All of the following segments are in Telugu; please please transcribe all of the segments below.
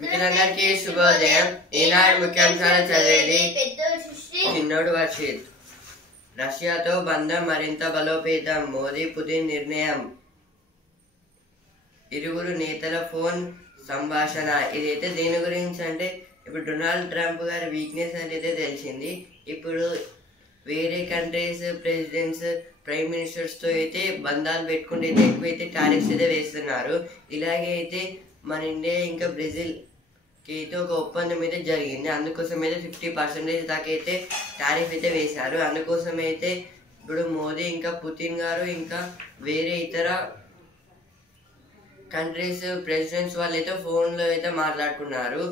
మిత్రులందరికీ శుభోదయం. ఈనాడు ముఖ్యాంశాలు చదివేది చిన్నోడు వర్షిత్. రష్యాతో బంధం మరింత బలోపేతం, మోదీ పుతిన్ నిర్ణయం. ఇరువురు నేతల ఫోన్ సంభాషణ. ఇదైతే దేని గురించి అంటే, ఇప్పుడు డొనాల్డ్ ట్రంప్ గారి వీక్నెస్ అనేది తెలిసింది. ఇప్పుడు వేరే కంట్రీస్ ప్రెసిడెంట్స్, ప్రైమ్ మినిస్టర్స్తో అయితే బంధాలు పెట్టుకుంటే అయితే ఎక్కువైతే టారిఫ్స్ అయితే వేస్తున్నారు. ఇలాగే అయితే మన ఇండియా ఇంకా బ్రెజిల్కి అయితే ఒక ఒప్పందం అయితే జరిగింది. అందుకోసం అయితే 50% దాకా అయితే టారిఫ్ అయితే వేశారు. అందుకోసం అయితే ఇప్పుడు మోదీ ఇంకా పుతిన్ గారు ఇంకా వేరే ఇతర కంట్రీస్ ప్రెసిడెంట్స్ వాళ్ళు అయితే ఫోన్లో అయితే మాట్లాడుకున్నారు.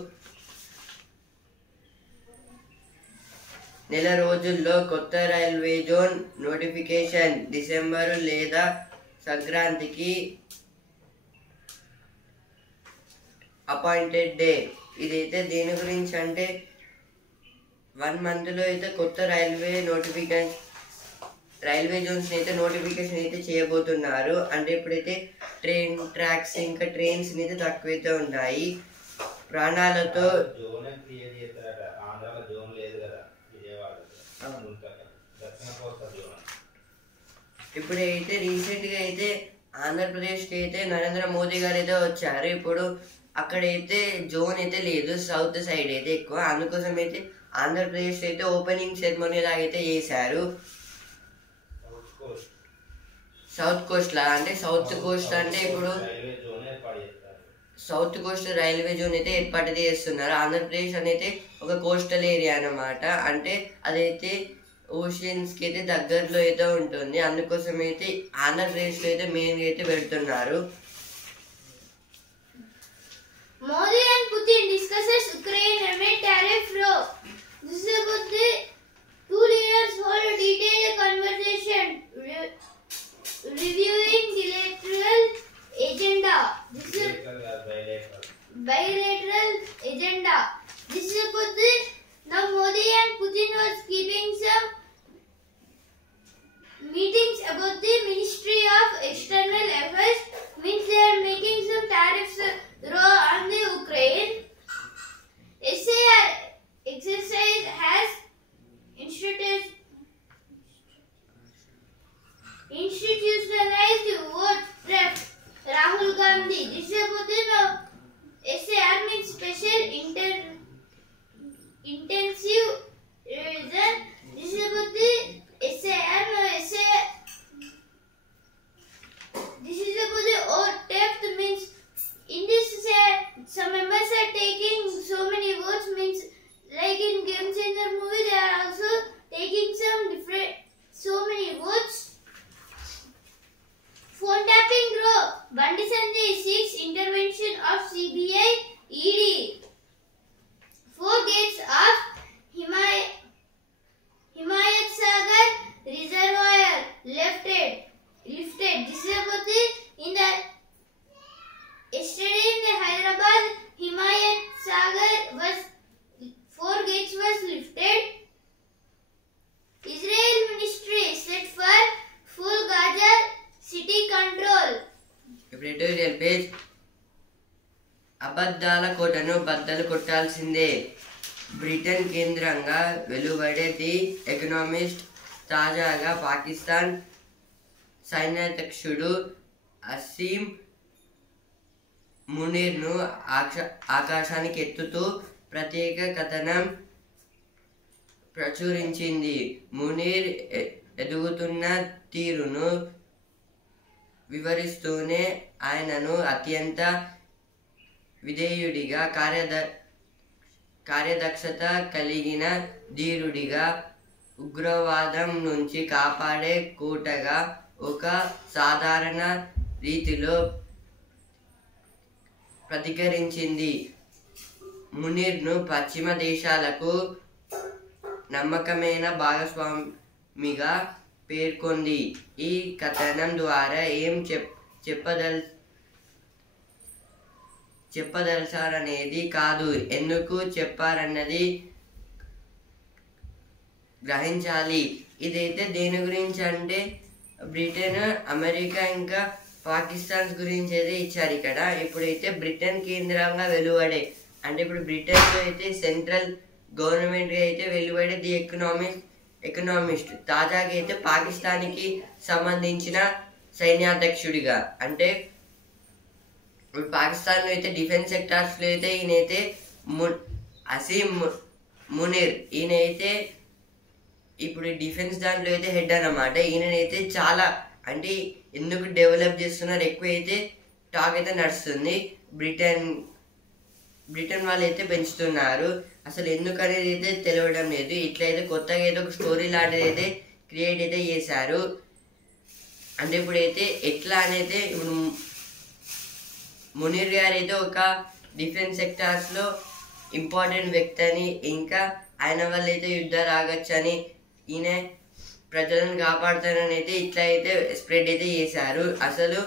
నెల రోజుల్లో కొత్త రైల్వే జోన్ నోటిఫికేషన్, డిసెంబరు లేదా సంక్రాంతికి అపాయింటెడ్ డే. ఇదైతే దేని గురించి అంటే 1 మంత్లో అయితే కొత్త రైల్వే జోన్స్ అయితే నోటిఫికేషన్ అయితే చేయబోతున్నారు. అంటే ఇప్పుడైతే ట్రైన్ ట్రాక్స్ ఇంకా ట్రైన్స్ అయితే తక్కువైతే ఉంటాయి. ప్రాణాలతో ఇప్పుడైతే రీసెంట్గా అయితే ఆంధ్రప్రదేశ్కి అయితే నరేంద్ర మోదీ గారు అయితే వచ్చారు. ఇప్పుడు అక్కడైతే జోన్ అయితే లేదు, సౌత్ సైడ్ అయితే ఎక్కువ. అందుకోసం అయితే ఆంధ్రప్రదేశ్ అయితే ఓపెనింగ్ సెరమనీ లాగైతే చేశారు. సౌత్ కోస్ట్ లా అంటే సౌత్ కోస్ట్ అంటే ఇప్పుడు సౌత్ కోస్ట్ రైల్వే జోన్ అయితే ఏర్పాటు చేస్తున్నారు. ఆంధ్రప్రదేశ్ అనేది ఒక కోస్టల్ ఏరియా అన్నమాట. అంటే అదైతే ఓషియన్స్కి అయితే దగ్గరలో అయితే ఉంటుంది. అందుకోసం అయితే ఆంధ్రప్రదేశ్లో అయితే మెయిన్గా అయితే పెడుతున్నారు. Modi and Putin discusses Ukraine amid tariff row. This is about the two leaders hold a detailed conversation reviewing bilateral agenda. This is bilateral agenda. This is about the now Modi and Putin was keeping some meetings about the Ministry of External Affairs. Means they are making some tariffs row on the Ukraine. SAR exercise has institutionalized vote theft. Rahul Gandhi. This is about the SAR means special intensive revision. This is about the SAR. This is about the vote theft means in this some members are taking so many votes means like in Game Changer movie they are also taking some different so many votes. Phone tapping row. Bandi Sanjay seeks intervention of CBI ED. 4 gates of Himayat Sagar reservoir lifted. This is about the yesterday in the Hyderabad Himayat Sagar was 4 gates was lifted. Israel ministry set for full Gaza city control. Editorial page. అబద్ధాల కోటను బద్దలు కొట్టాల్సిందే. బ్రిటన్ కేంద్రంగా వెలువడే ది ఎకనామిస్ట్ తాజాగా పాకిస్తాన్ సైన్యాధ్యక్షుడు అసీం మునీర్ను ఆకాశానికి ఎత్తుతూ ప్రత్యేక కథనం ప్రచురించింది. మునీర్ ఎదుగుతున్న తీరును వివరిస్తూనే ఆయనను అత్యంత విధేయుడిగా, కార్యదక్షత కలిగిన ధీరుడిగా, ఉగ్రవాదం నుంచి కాపాడే కోటగా ఒక సాధారణ రీతిలో ప్రతికరించింది. మునీర్ను పశ్చిమ దేశాలకు నమ్మకమైన భాగస్వామిగా పేర్కొంది. ఈ కథనం ద్వారా ఏం చెప్పదలిచారనేది కాదు, ఎందుకు చెప్పారన్నది గ్రహించాలి. ఇదైతే దేని గురించి అంటే బ్రిటన్, అమెరికా ఇంకా పాకిస్తాన్ గురించి అయితే ఇచ్చారు ఇక్కడ. ఇప్పుడైతే బ్రిటన్ కేంద్రంగా వెలువడే అంటే ఇప్పుడు బ్రిటన్లో అయితే సెంట్రల్ గవర్నమెంట్గా అయితే వెలువడే ది ఎకనామిస్ట్ తాజాగా అయితే పాకిస్తాన్కి సంబంధించిన సైన్యాధ్యక్షుడిగా, అంటే ఇప్పుడు పాకిస్తాన్లో అయితే డిఫెన్స్ సెక్టార్స్లో అయితే ఈయనైతే అసీం మునీర్, ఈయనైతే ఇప్పుడు డిఫెన్స్ దాంట్లో అయితే హెడ్ అన్నమాట. ఈయనైతే చాలా అంటే ఎందుకు డెవలప్ చేస్తున్నారు ఎక్కువ అయితే టాక్ అయితే నడుస్తుంది. బ్రిటన్ వాళ్ళు అయితే పెంచుతున్నారు, అసలు ఎందుకు అనేది అయితే తెలియడం లేదు. ఇట్లయితే కొత్తగా అయితే ఒక స్టోరీ లాంటిది అయితే క్రియేట్ అయితే చేశారు. అంటే ఇప్పుడైతే ఎట్లా అనేది ఇప్పుడు మునీర్ గారు అయితే ఒక డిఫెన్స్ సెక్టార్స్లో ఇంపార్టెంట్ వ్యక్తి అని, ఇంకా ఆయన వల్ల అయితే యుద్ధాలు ఆగొచ్చని, ఈయన ప్రజలను కాపాడుతారని అయితే ఇట్లా అయితే స్ప్రెడ్ అయితే చేశారు. అసలు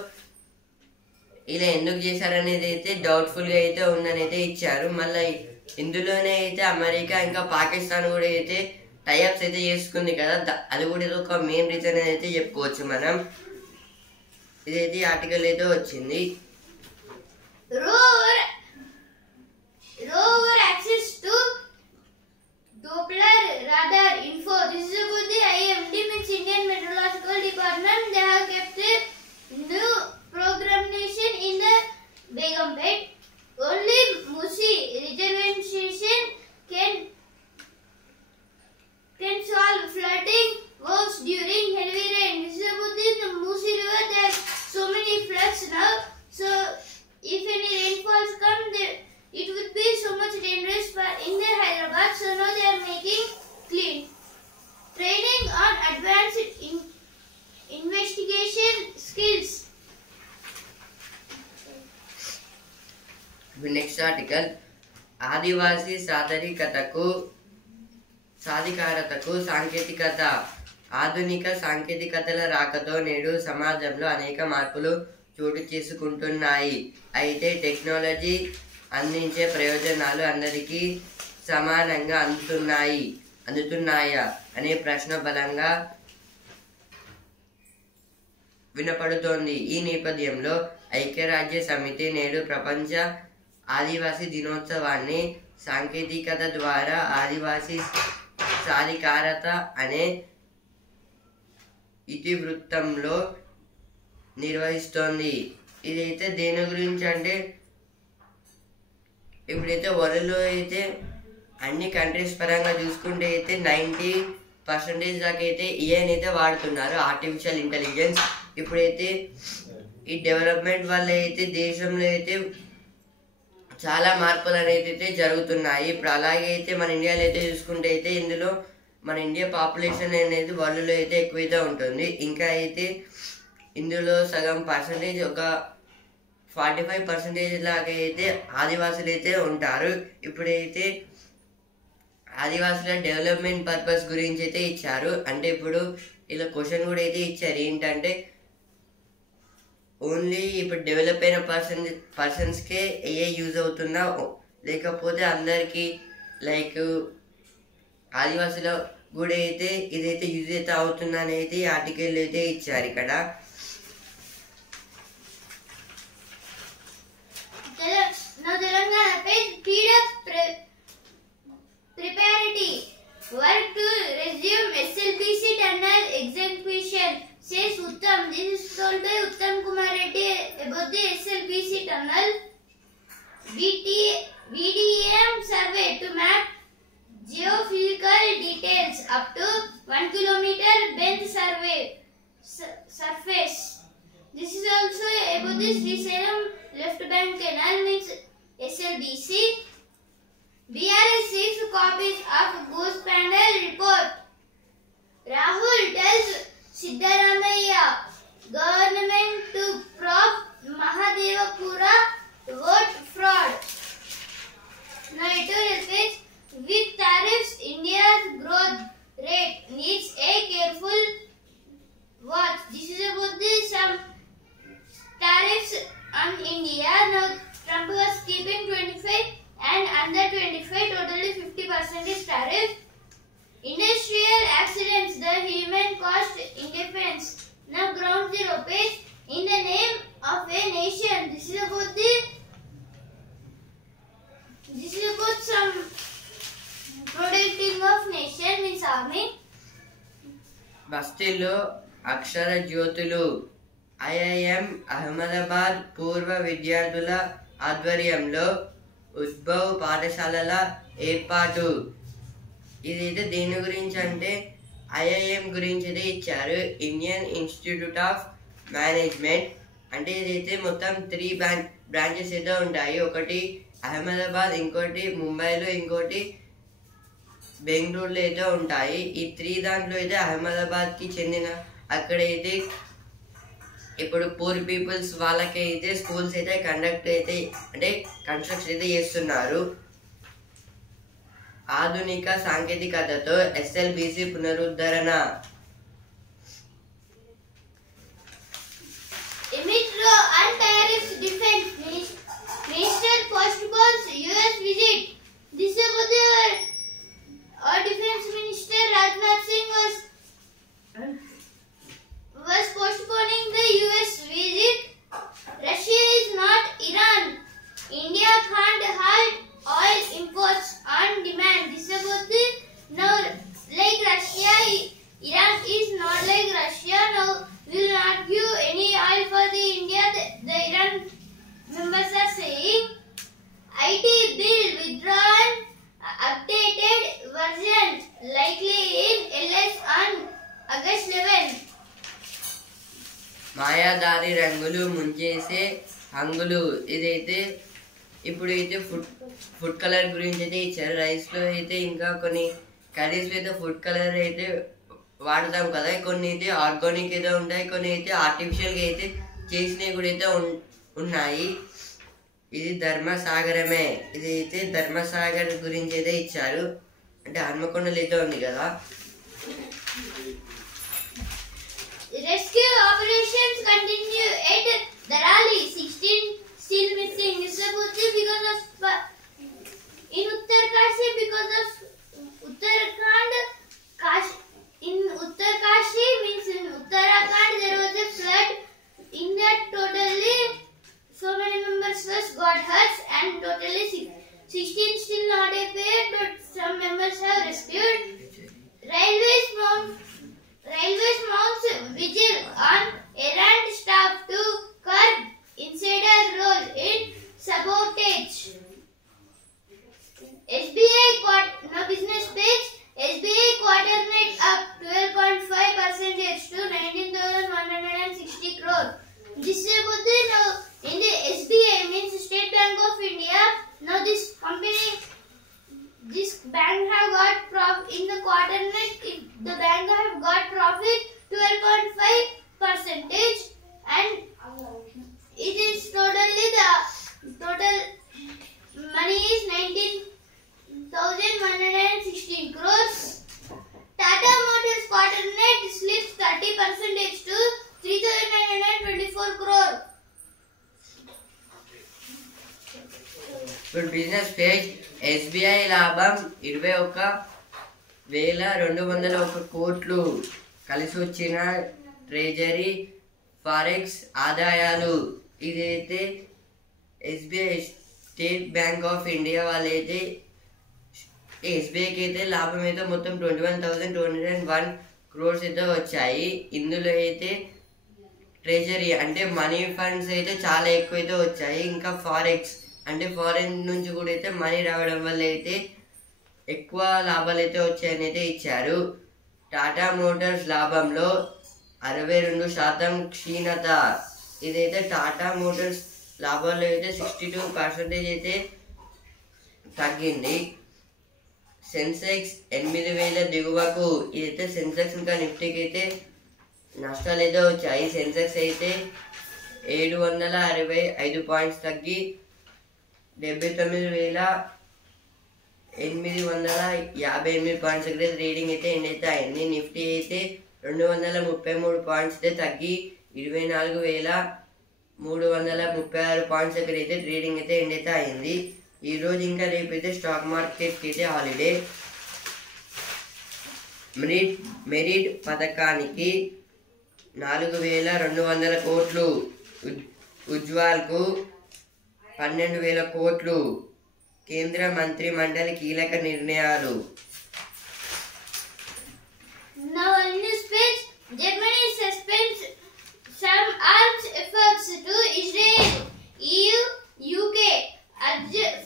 ఇలా ఎందుకు చేశారనేది అయితే డౌట్ఫుల్గా అయితే ఉందని అయితే ఇచ్చారు. మళ్ళీ ఇందులోనే అయితే అమెరికా ఇంకా పాకిస్తాన్ కూడా అయితే టైఅప్స్ అయితే చేసుకుంది కదా, అది కూడా ఇది ఒక మెయిన్ రీజన్ అయితే చెప్పుకోవచ్చు మనం. ఇదైతే ఆర్టికల్ అయితే వచ్చింది. Rover access to Doppler radar info. This is about the IMD, means Indian Meteorological Department. They have kept a new programmation in the Begumpet. Only Musi reservation can solve flooding woes during heavy rain. This is about the Musi river. There are so many floods now. So if any rainfalls come, it would be so much dangerous for in the Hyderabad. So now they are making clean training on advanced investigation skills. Next article, Adivasi సాధికారతకు సాంకేతికత. ఆధునిక సాంకేతికతల రాకతో నేడు సమాజంలో అనేక మార్పులు చోటు చేసుకుంటున్నాయి. అయితే టెక్నాలజీ అందించే ప్రయోజనాలు అందరికీ సమానంగా అందుతున్నాయా అనే ప్రశ్న బలంగా వినపడుతోంది. ఈ నేపథ్యంలో ఐక్యరాజ్య సమితి నేడు ప్రపంచ ఆదివాసీ దినోత్సవాన్ని సాంకేతికత ద్వారా ఆదివాసీ సాధికారత అనే ఇతివృత్తంలో నిర్వహిస్తోంది. ఇదైతే దేని గురించి అంటే ఇప్పుడైతే వరల్డ్లో అయితే అన్ని కంట్రీస్ పరంగా చూసుకుంటే అయితే 90% దాకా అయితే ఏఐని అయితే వాడుతున్నారు, ఆర్టిఫిషియల్ ఇంటెలిజెన్స్. ఇప్పుడైతే ఈ డెవలప్మెంట్ వల్ల అయితే దేశంలో అయితే చాలా మార్పులు అనేది అయితే జరుగుతున్నాయి. ఇప్పుడు అలాగే అయితే మన ఇండియాలో అయితే చూసుకుంటే అయితే ఇందులో మన ఇండియా పాపులేషన్ అనేది వరల్డ్లో అయితే ఎక్కువైతే ఉంటుంది. ఇంకా అయితే ఇందులో సగం పర్సంటేజ్ ఒక 45% లాగా అయితే ఆదివాసులు అయితే ఉంటారు. ఇప్పుడైతే ఆదివాసుల డెవలప్మెంట్ పర్పస్ గురించి అయితే ఇచ్చారు. అంటే ఇప్పుడు ఇలా క్వశ్చన్ కూడా అయితే ఇచ్చారు, ఏంటంటే ఓన్లీ ఇప్పుడు డెవలప్ అయిన పర్సన్స్కే ఏ యూజ్ అవుతున్నా, లేకపోతే అందరికీ లైక్ ఆదివాసుల కూడా అయితే ఇదైతే యూజ్ అయితే అవుతుందని అయితే ఈ ఆర్టికల్ అయితే ఇచ్చారు ఇక్కడ. Now Telangana page speed up preparatory work to resume SLBC tunnel execution, says Uttam. This is told by Uttam Kumar Reddy about the SLBC tunnel. BDM survey to map geophysical details up to 1 kilometer bend surface. This is also about the Srisalam left bank canal, means SLBC. BRS 6 copies of Ghost Panel report. Rahul tells Siddaramaiah government to probe Mahadevapura vote fraud. Now editorial page, with tariffs India's growth rate needs a careful watch. This is about the some tariffs on India. Now Trump was keeping 25 and under 25 totally 50% is tariff. Industrial accidents, the human cost in defense. Now ground zero page, in the name of a nation. This is about the This is about some protecting of nation means army. బస్తీలో అక్షర జ్యోతులు ఐఐఎం అహ్మదాబాద్ పూర్వ విద్యార్థుల ఆధ్వర్యంలో ఉద్భవ్ పాఠశాలల ఏర్పాటు. ఇదైతే దేని గురించి అంటే ఐఐఎం గురించి అయితే ఇచ్చారు, ఇండియన్ ఇన్స్టిట్యూట్ ఆఫ్ మేనేజ్మెంట్. అంటే ఇదైతే మొత్తం 3 బ్రాంచెస్ అయితే ఉంటాయి. ఒకటి అహ్మదాబాద్, ఇంకోటి ముంబైలో, ఇంకోటి బెంగళూరులో అయితే ఉంటాయి. ఈ 3 దాంట్లో అయితే అహ్మదాబాద్కి చెందిన అక్కడైతే ఇప్పుడు పూర్ పీపుల్స్ వాళ్ళకైతే స్కూల్స్ అయితే కండక్ట్ అయితే అంటే కన్స్ట్రక్షన్ అయితే చేస్తున్నారు. ఆధునిక సాంకేతికతతో ఎస్ఎల్బిసి పునరుద్ధరణ. Imitro and tariffs defense minister postpones US visit. This is about our defense minister Rajnath Singh was postponing the US visit. Russia is not Iran. India can't halt oil imports on demand. This is about now like Russia, Iran is not like Russia. Now will not give any oil for the India. The Iran members are saying IT bill withdrawn, updated version likely in LS on August 11. మాయాదారి రంగులు ముంచేసే హంగులు. ఇదైతే ఇప్పుడైతే ఫుడ్ కలర్ గురించి అయితే ఇచ్చారు. రైస్లో అయితే ఇంకా కొన్ని కర్రీస్లో అయితే ఫుడ్ కలర్ అయితే వాడతాం కదా, కొన్ని అయితే ఆర్గానిక్ అయితే ఉంటాయి, కొన్ని అయితే ఆర్టిఫిషియల్గా అయితే చేసినవి కూడా అయితే ఉన్నాయి. ఇది ధర్మసాగరమే. ఇది అయితే ధర్మసాగర్ గురించి అయితే ఇచ్చారు, అంటే హన్మకొండలో అయితే ఉంది కదా. Rescue operations continue at Darali. 16 still missing. This is because of in Uttarkashi because of Uttarakhand. In Uttarkashi means in Uttarakhand there was a flood. In that totally so many members got hurt and totally 16 still not appeared, but some members have rescued. Railways mounts vigil on errand staff to curb insider role in sabotage. SBI no business page. SBI quarter net up 12.5% to 19,160 crore. This is about now in the SBI means State Bank of India. Now this company, this bank have got profit in the quarter net. The bank have got profit 12.5%, and it is totally the total money is 19,116 crores. Tata Motors quarter net slips 30% to 3,924 crore. ఇప్పుడు బిజినెస్ పేజ్. ఎస్బీఐ లాభం 21,201 కోట్లు. కలిసి వచ్చిన ట్రెజరీ ఫారెక్స్ ఆదాయాలు. ఇదైతే SBI state bank of India వాళ్ళైతే ఎస్బీఐకి అయితే లాభం అయితే మొత్తం 21,201 క్రోర్స్ అయితే వచ్చాయి. ఇందులో అయితే ట్రెజరీ అంటే మనీ ఫండ్స్ అయితే చాలా ఎక్కువ అయితే వచ్చాయి. ఇంకా ఫారెక్స్ అంటే ఫారెన్ నుంచి కూడా అయితే మనీ రావడం వల్ల అయితే ఎక్కువ లాభాలు అయితే వచ్చాయని అయితే ఇచ్చారు. టాటా మోటార్స్ లాభంలో 62% క్షీణత. ఇదైతే టాటా మోటార్స్ లాభాల్లో అయితే 62% అయితే తగ్గింది. సెన్సెక్స్ 8,000 దిగువకు. ఇదైతే సెన్సెక్స్ ఇంకా నిఫ్టీకి అయితే నష్టాలు అయితే వచ్చాయి. సెన్సెక్స్ అయితే 765 పాయింట్స్ తగ్గి 79,858 పాయింట్స్ దగ్గర రీడింగ్ అయితే ఎండ్ అయితే అయింది. నిఫ్టీ అయితే 233 పాయింట్స్ అయితే తగ్గి 24,336 పాయింట్స్ దగ్గర అయితే ట్రేడింగ్ అయితే ఎండ్ అయితే అయింది. ఈ రోజు ఇంకా రేపు అయితే స్టాక్ మార్కెట్కి అయితే హాలిడే. మెరిట్ పథకానికి 4,200 కోట్లు. ఉజ్వాల్కు 12,000 కోట్లు. కేంద్ర మంత్రి మండలి కీలక నిర్ణయాలు. Now on this page, Germany suspends some arms efforts to Israel. EU, UK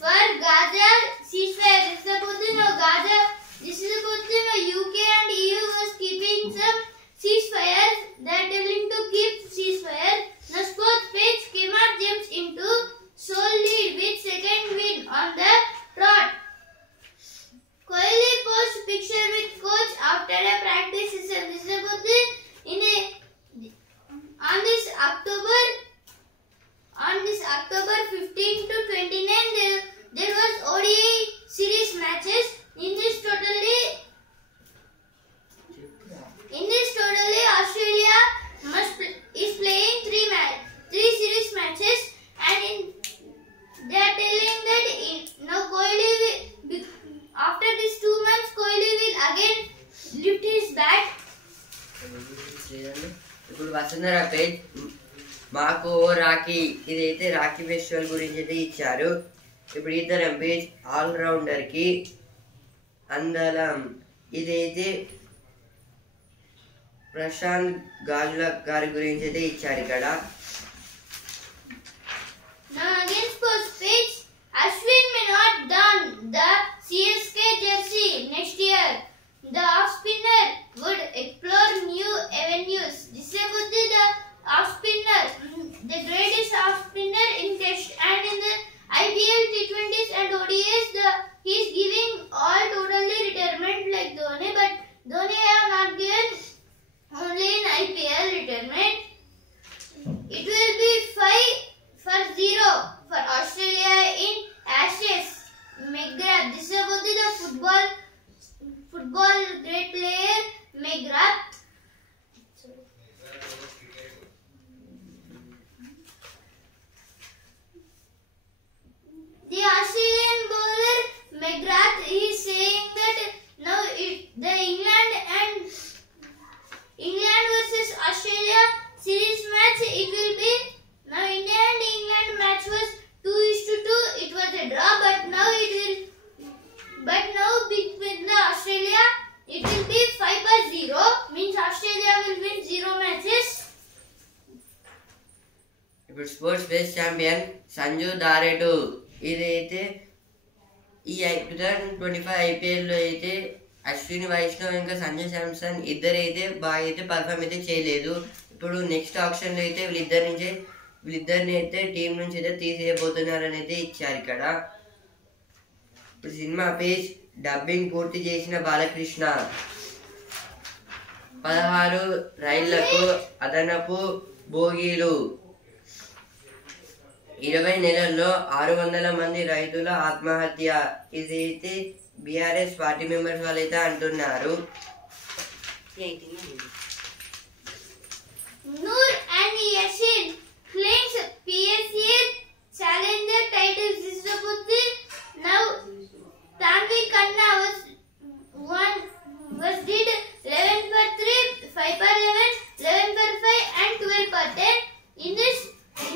for Gaza ceasefire. This is about the Gaza. This is about the UK and EU was keeping some ceasefires. They are telling to keep ceasefire. Now sports page, Kemar jumps into sole lead with second win on the trot. Kohli posts picture with coach after a practice session. This is about the on this October 15 to 29 there was ODI series matches. In this totally Australia is playing three series matches, and they are telling that now Kohli will, after these 2 months Kohli will again lift his bat. ఇప్పుడు వసుంధర పేజ్ మాకు ఓ రాఖీ, ఇదైతే రాఖీ ఫెస్టివల్ గురించి అయితే ఇచ్చారు. ఇప్పుడు ఇద్దరం పేజ్ ఆల్రౌండర్కి అందలం, ఇదైతే ప్రశాంత్ గాజుల గారి గురించి అయితే ఇచ్చారు ఇక్కడ. Now again sports page, Ashwin may not don the CSK jersey next year. The off spinner would explore new avenues. This is about the off spinner, the greatest off spinner in Test and in the IPL, T20s and ODIs. He is giving all totally retirement like Dhoni, but Dhoni have not given only in IPL retirement. It will be 5-0 for Australia in Ashes. McGrath. This is about the football great player McGrath. The Australian bowler McGrath is saying that now the England versus Australia series match, it will be now India and England match was 2-2. It was a draw, but now between the Australia it will be 5-0. Means Australia will win 0 matches. ఇప్పుడు స్పోర్ట్స్ బేస్ ఛాంపియన్ సంజు దారెటు, ఇదైతే ఈ 2025 ఐపీఎల్లో అయితే అశ్విని వైష్ణవ్ ఇంకా సంజయ్ శాంసన్ ఇద్దరైతే బాగా అయితే పర్ఫామ్ అయితే చేయలేదు. ఇప్పుడు నెక్స్ట్ ఆప్షన్లో అయితే వీళ్ళిద్దరిని అయితే టీం నుంచి అయితే తీసేయబోతున్నారని అయితే ఇచ్చారు ఇక్కడ. ఇప్పుడు సినిమా పేజ్ డబ్బింగ్ పూర్తి చేసిన బాలకృష్ణ, 16 రైళ్లకు అదనపు బోగీలు, 20 నెలల్లో 600 మంది రైతుల ఆత్మహత్య, ఇదైతే బీఆర్ఎస్ పార్టీ మెంబర్స్ వాళ్ళైతే అంటున్నారు. Noor and Yashin claims PSA challenger titles. This is about the now Tanvi Khanna was did 11 for 3, 5 for 11, 11 for 5 and 12 for 10 in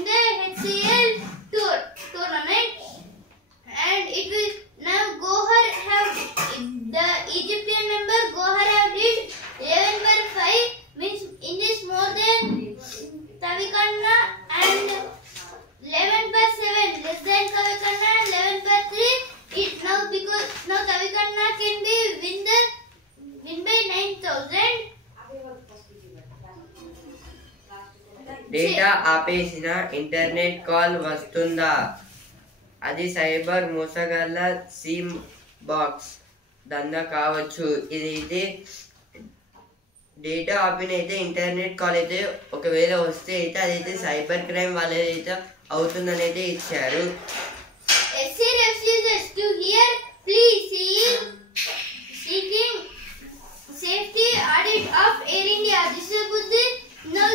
the HCL tournament, and it will now Gohar have the Egyptian member Gohar have did 11 for 5, means in this more than Tavikanna, and 11 for 7 less than Tavikanna, and 11 for 3. It now because now Tavikanna can be win by 9,000. Data ఆపేసిన ఇంటర్నెట్ కాల్ వస్తుందా? అది సైబర్ మోసగాళ్ళ సిమ్ బాక్స్ దందా కావచ్చు. ఇదైతే డేటా ఆపిన అయితే ఇంటర్నెట్ కాల్ అయితే ఒకవేళ వస్తే అయితే అదైతే సైబర్ క్రైమ్ వాళ్ళైతే అవుతుందని అయితే ఇచ్చారు. SC refuses to hear plea seeking safety audit of Air India. This is about the now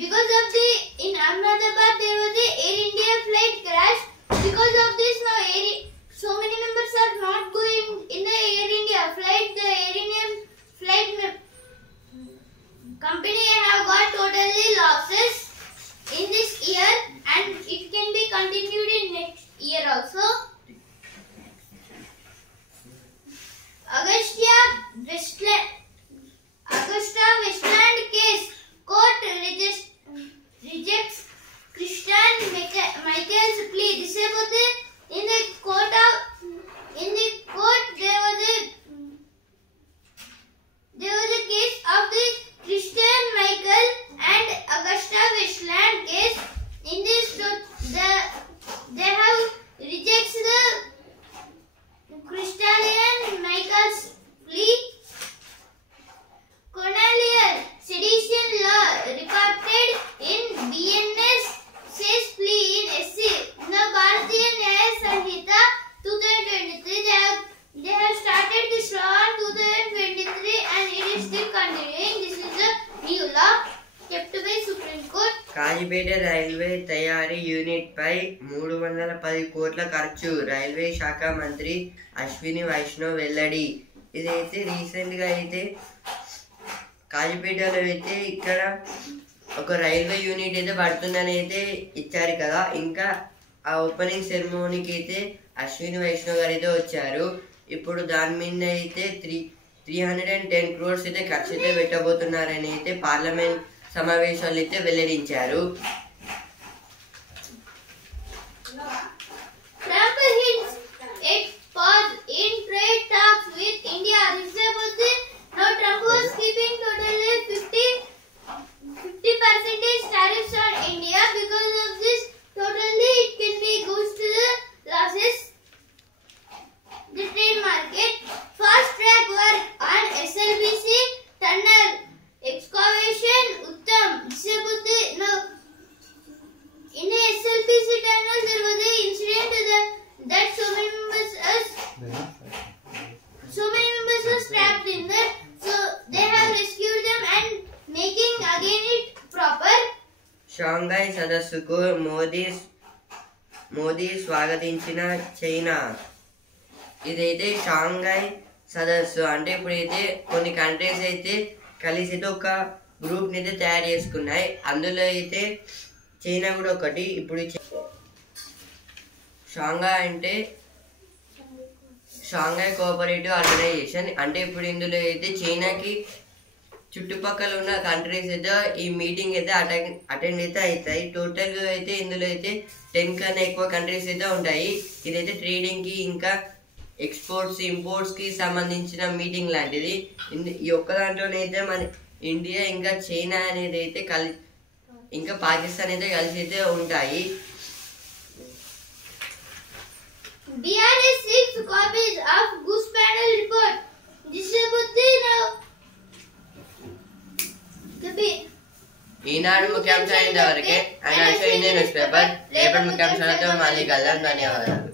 because of the in Ahmedabad there was the Air India flight crash. Because of this now so many members are not going in the Air India flight. The Air Indian flight company have got totally losses in this year, and it can be continued in next year also. Kazipet railway తయారీ యూనిట్ పై 310 కోట్ల ఖర్చు, రైల్వే శాఖ మంత్రి అశ్విని వైష్ణవ్ వెల్లడి. ఇదైతే రీసెంట్ గా అయితే కాజీపేటలో అయితే ఇక్కడ ఒక రైల్వే యూనిట్ అయితే పడుతుందని అయితే ఇచ్చారు కదా. ఇంకా ఆ ఓపెనింగ్ సెరమోనీకి అయితే అశ్విని వైష్ణవ్ గారు అయితే వచ్చారు. ఇప్పుడు దాని మీద అయితే 310 crores అయితే ఖర్చు అయితే పెట్టబోతున్నారని అయితే పార్లమెంట్ సమావేశాలు అయితే వెల్లడించారు. Trump hints at pause in trade talks with India. This is about the now Trump was keeping totally 50% tariffs on India. Because of this, totally it can be goes to the losses. The trade market. Fast track work on SLBC tunnel excavation. Uttam. This is about the now. In the SLBC tunnel, there was an incident that so many members were trapped in there. So they have rescued them and making again it proper. Shanghai సదస్సుకు మోదీ స్వాగతించిన చైనా. ఇదైతే షాంఘై సదస్సు అంటే ఇప్పుడైతే కొన్ని కంట్రీస్ అయితే కలిసి అయితే ఒక గ్రూప్ ని అయితే తయారు చేసుకున్నాయి. అందులో అయితే చైనా కూడా ఒకటి. ఇప్పుడు షాంఘై అంటే షాంఘై కోఆపరేటివ్ ఆర్గనైజేషన్. అంటే ఇప్పుడు ఇందులో అయితే చైనాకి చుట్టుపక్కల ఉన్న కంట్రీస్ అయితే ఈ మీటింగ్ అయితే అటెండ్ అయితే అవుతాయి. టోటల్గా అయితే ఇందులో అయితే 10 కన్నా ఎక్కువ కంట్రీస్ అయితే ఉంటాయి. ఇదైతే ట్రేడింగ్ కి ఇంకా ఎక్స్పోర్ట్స్ ఇంపోర్ట్స్ కి సంబంధించిన మీటింగ్ లాంటిది. ఈ ఒక్క దాంట్లోనైతే మన ఇండియా ఇంకా చైనా అనేది అయితే ఇంకా పాకిస్తాన్ అయితే కలిసి అయితే ఉంటాయి. BRS 6 copies of Goose Panel report. This is about the now. ఈనాడు ముఖ్యాంశాలు ఇంతవరకే. ఆయన ఇండియన్ న్యూస్ పేపర్ రేపటి ముఖ్యాంశాలతో మళ్ళీ కలుద్దాం. ధన్యవాదాలు.